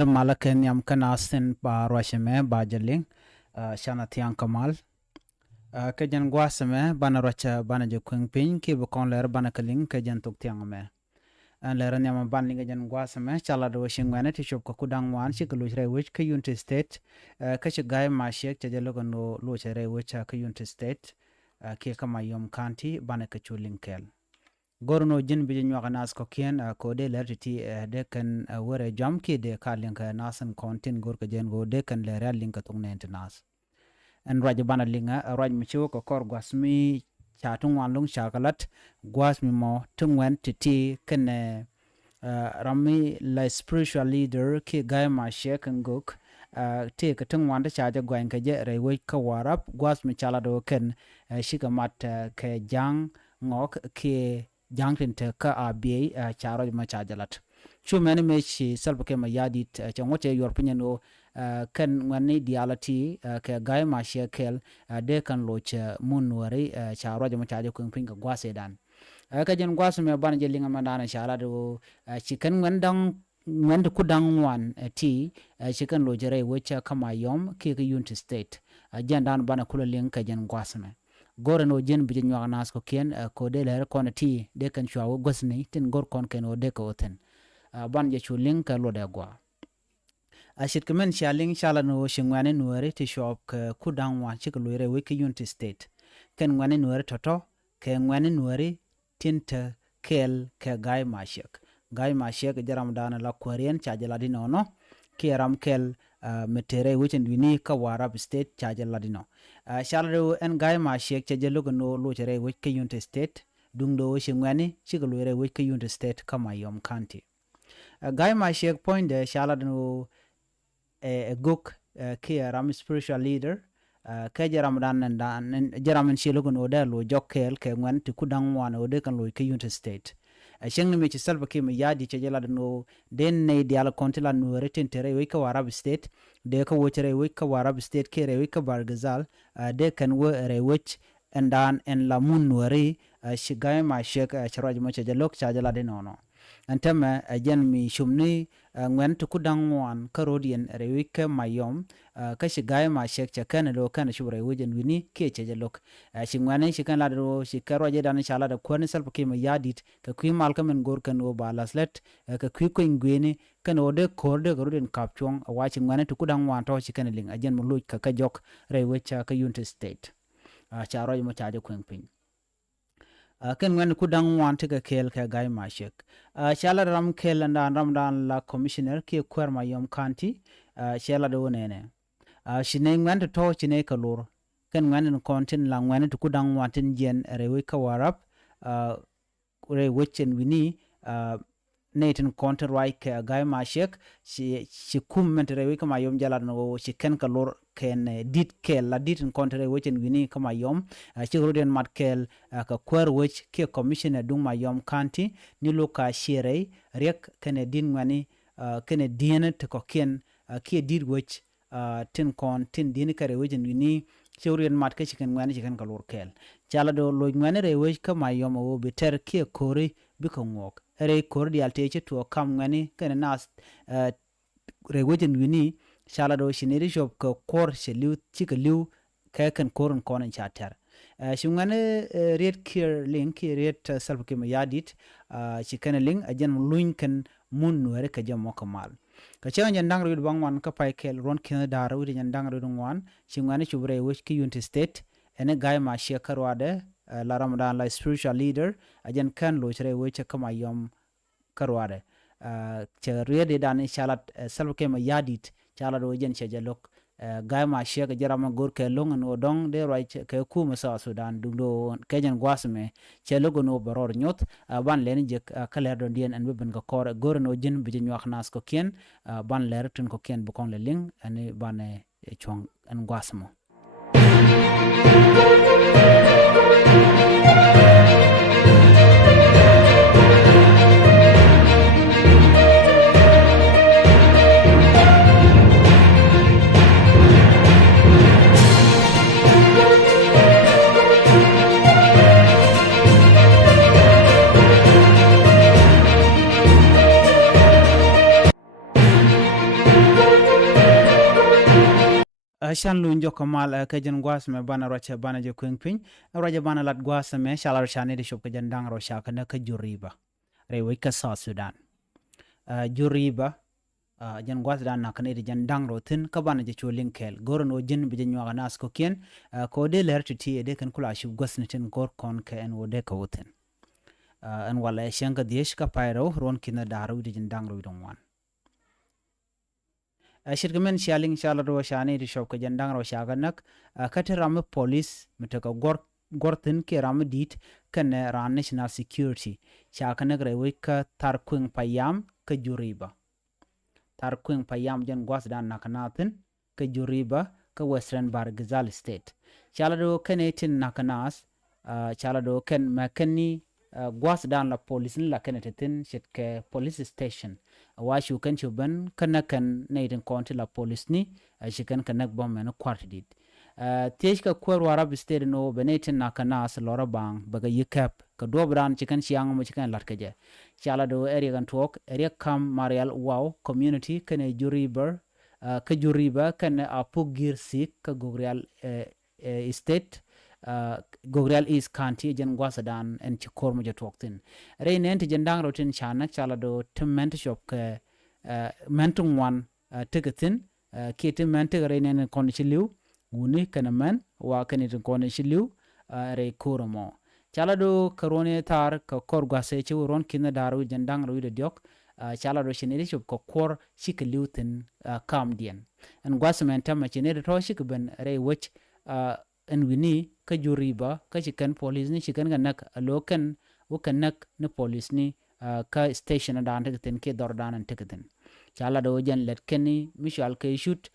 Nuer malaken yam kanasten ba rosheme ba jaling shana tiang kamal kejan gwaseme bana rocha bana je kwingpin ki bu kon ler bana kaling kejan tuk tiang me an leran yam ban linga jan gwaseme chala do shingwane ti shop ko kudang wan shi kulu re which ka unit state ka shi gay ma shek te jelo no lo chere which ka unit state ki kama yom county bana ka chulinkel gorno jin bi ñu nas ko kien ko de lerti de kan wore jam ki de ka linka nasan kontin gor ko jen go de kan le linka tung nent nas en raj bana linga raj mi chiwo ko kor gwasmi chatung wan lung chakalat gwasmi mo tungwen titi kan rami la spiritual leader ki gay ma shek ngok te ka tung wan da chaja gwen ka je re we ka warap gwasmi chala do ken shikamat ke jang ngok ki jangtin te ka abi charo ma chajalat chu many me chi salba ke ma yadit changote yor pinyano kan ngani diality ke gay ma shekel de kan loch munwari charo ma chajo kun pinga gwase dan ka jen gwasu me ban je linga mandana shala do chi kan ngandang ngand kudang wan ti chi kan lojere wecha kama yom ke unit state jandan bana kula ling ka jen gwasu me gore no jen bi ñu nas ko ken ko de le ko na ti de kan chwa gosni tin gor kon ken o de ko ten ban je chu link lo de gwa ashit kemen shaling shala no shingwane nuere ti shop ke kudang wa chi ko re we ke unit state ken ngwane nuere toto ke ngwane nuere tinta kel ke gay mashek jaram dana la korean chajala di no ki ram kel metere whichen wini ka warab state chaja ladino shalro en gay ma shek chaje logo no lo chere which ke unit state dungdo shingwani chigalo re which ke unit state kama yom county gay ma shek point de shalado gok ki ram spiritual leader ke jaram dan jaram en logo no de lo jokel ke ngwan ti kudang wan o de kan lo ke unit state sheng me ci salba ke me yadi ci jela no den ne dial kontila no retin tere we ka warab state de ka wotere we ka warab state ke re we ka bargazal de kan we re wich endan en la mun nori shigay ma shek charaj ma ci jalok cha jela de no antama jen mi shumni ngwen to kudang wan karodien re we ka mayom ka shigay ma shek cha kan do kan shubre wujen wini ke ci jalok shingwane shikan la do shikaro je dan shala da kon salba ke me yadit ka kwi malka men gor kan o balaslet ka kwi ko ngweni kan o de korde garodin kapchong wachi ngwane to kudang wan to shikan ling ajen mo luj ka jok re wecha ka unit state charo mo chaje kwen pin ken ngwen kudang wan te ka kel ka gay mashek shala ram kel and ramdan la commissioner ki kwerma yom county shala do nene shine ngwen to chine ka lor ken ngwen kontin la ngwen to kudang wan tin jen re we ka warap re wechen wini netin kontin right ka gay mashek shi kum mentre we kama yom jala no shi ken ka lor ken dit kel la dit kontre wechen wini kama yom shi roden mat kel ka kwer wech ke commissioner dung ma yom county ni lo ka shere rek ken din ngani ken din te ko ken ke dit wech tin kon tin din kare wechen wini chorian mat ke chicken ngani chicken ka lor kel chala do lo ngani re wech kama yom o beter ke kore bi ko ngok re kordi alteche to kam ngani ken nas re wechen wini shala do shineri shop ko kor sheliu chika liu kaken koron konen chatter shungane red care link red self kim yadit chikane link ajen luin kan mun nuere ka jamo kamal ka chen jandang rid bangwan ka pai kel ron kin daru ri jandang rid wan shungane chubre wish ki unit state ene gay ma shekarwade la ramadan la spiritual leader ajen kan lo chre wish kama yom karwade che rede dan shalat self kim yadit chala do jen che jalok gay ma shek jarama gor ke long no dong de right ke ku ma sa sudan dum do kejen gwasme che logo no boror nyot ban len je kaler do dien an beben ko kor gor no jen bi ñu wax nas ko ken ban ler tun ko ken bu kon le ling ani ban chong an gwasmo shan lunjo kamal ke jen gwas me bana rocha bana je kwingpin roja bana lat gwas me shala shani de shop ke jen dang ro shaka na ke juriba re we ka South Sudan juriba jen gwas dan na kane de jen dang ro tin ka bana je cholin kel gor no jin bi jen yaga nas ko ken ko de ler ti de kan kula shi gwas ne tin gor kon ke en wode ka woten en wala shenga diesh ka pairo ron kina daru de jen dang ro don wan shirgamen shaling shala ro shani di shop ka jandang ro shaga nak kate ram police mitaka gortin ke ram dit kan ran national security shaka nak re wika tar kwing payam ka juriba tar kwing payam jan gwas dan nakanatin ka juriba ka western bar gazal state shala do kenetin nakanas shala do ken makani gwas dan la police la kenetin shit ke police station washu kan chuban kana kan neiden konti la police ni shikan kanak bom men kwart dit tiech ka kwar warab state no benetin na kana as lora bang baga yikap ka dobran chikan chiang mo chikan lat kaje chala do area kan talk area kam marial wow community kan juriber ka juriba kan apugir sik ka gogreal state gogreal east county jen gwasadan en chikor mo jatoktin reinen te jendang rotin chana chala do tement shop ke mentung wan ticketin ke tement reinen kon chiliu wuni kana man wa kan it kon chiliu re koromo chala do karone tar ka kor gwase chi ron kina daru jendang ro de diok chala do chineri shop ko kor chikliutin kam dien en gwasmen tam chineri to shikben re wich en wini ka juriba ka chikan police ni chikan ganak alokan wukanak na police ni ka station dan tekten ke dordan an tekten chala do jan let kenni mishal ke shoot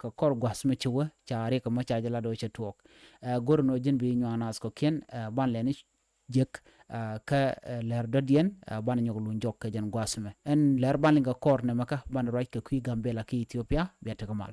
ka kor gwasme chiwa chare ka ma chajala do chetok gorno jen bi nyana ko ken ban leni jek ka ler dodien ban nyoglu njok ka jan gwasme en ler ban linga kor ne maka ban roy ka kui gambella ki Ethiopia biata kamal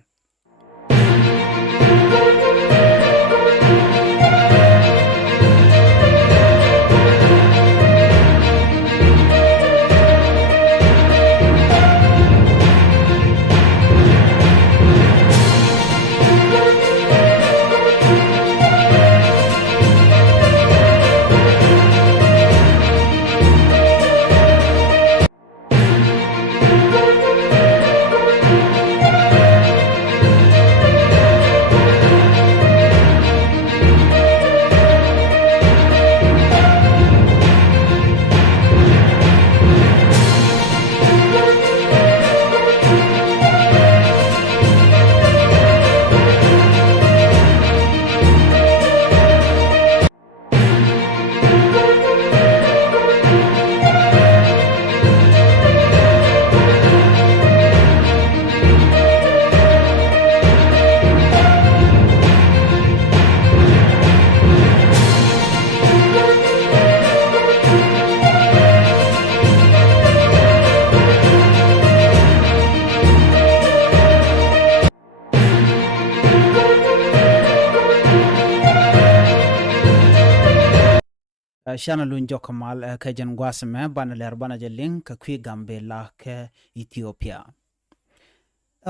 shana lunjo kamal ka jen gwasme bana ler bana jelling ka kui gambella ke Ethiopia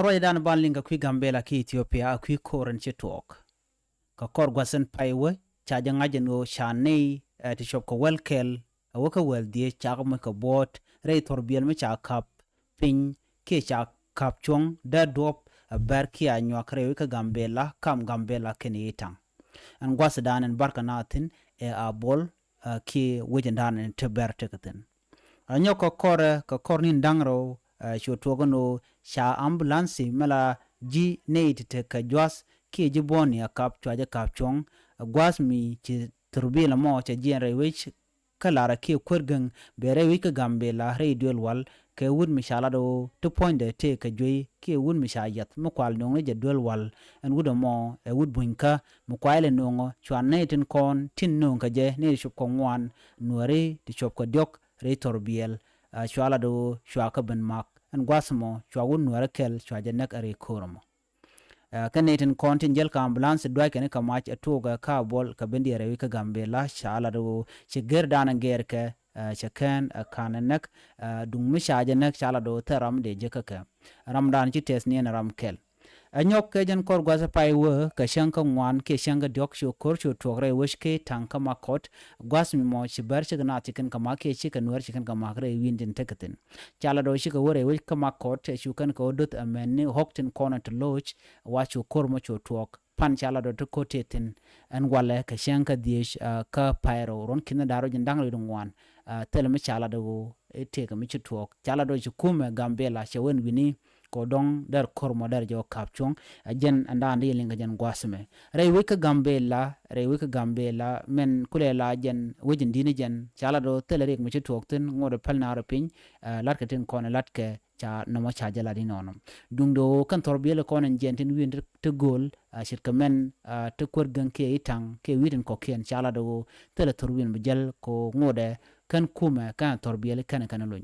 roy dan ban linga kui gambella ke Ethiopia kui koren chetok ka kor gwasen paiwe cha janga jeno shane ti shop ko welkel awoka wel die cha ko ka bot re torbiel me cha kap pin ke cha kap chong da dop ber ki anyo kre ka gambella kam gambella ke ni tang an gwasa dan en barkanatin abol ki wejendan en teber teketen anyo ko kor nin dangro shotogono sha ambulance mala ji need te ka jwas ki jiboni akap chwaje kapchong gwas mi ci turbila mo cha jenre wich kalara ki kurgang bere wi ka gambella radio wal ke wud mishala do to point de te ka jwe ki wud mishayat mo kwal no nge jadwal wal en wud mo e wud bunka mo kwale no chwane tin kon tin no ka je ne shup ko ngwan nuare ti chop ko diok re torbiel chwala do chwaka ben mak en gwasmo chwawun nuare kel chwaje nek are koromo kanetin kontin jel ka ambulance dwa kene ka mach atuga ka bol ka bendi re ka gambella shala do chiger dana ger ke chakan kananak dung mishaje nak chala do taram de jekaka ramdan ci tes ni ram kel anyok ke jan kor gwaza pai we ka shanka ngwan ke shanga diok shu kor shu togre wish ke tanka makot gwas mi mo shi bar shi na chicken kama ke shi ka nuer chicken kama kre windin teketin chala do shi ka wore wish kama kot shu kan ko dut amen hoktin corner to lodge wa shu kor mo shu tok pan chala do to kotetin an wala ka shanka dish ka pyro ron kinna daro jindang ri ngwan telme chala do ete ka mi shu tok chala do shi kume gambella she wen wini ko dong dar kormo dar jo kapchong jen anda andi linga jen gwasme rei wika gambella men kulela jen wejin dini jen chala do telerek mi chitokten ngode palna rapin larketin kone latke cha namo cha jala di nonom dung do kan torbiele konen jentin win te gol shit kamen te kor ganke itang ke widin ko ken chala do tele torwin bjel ko ngode kan kuma kan torbiele kan luñ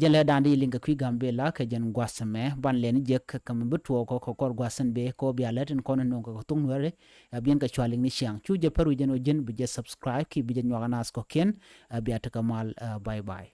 jele dandi linga kwi gambella ka jen gwasme ban len jek kam betuo ko kor gwasen be ko bi alatin kono non ko tung were bien ka chwaling ni siang chu je paru jen o jen bi je subscribe ki bi je nyoganas ko ken bi ataka mal bye bye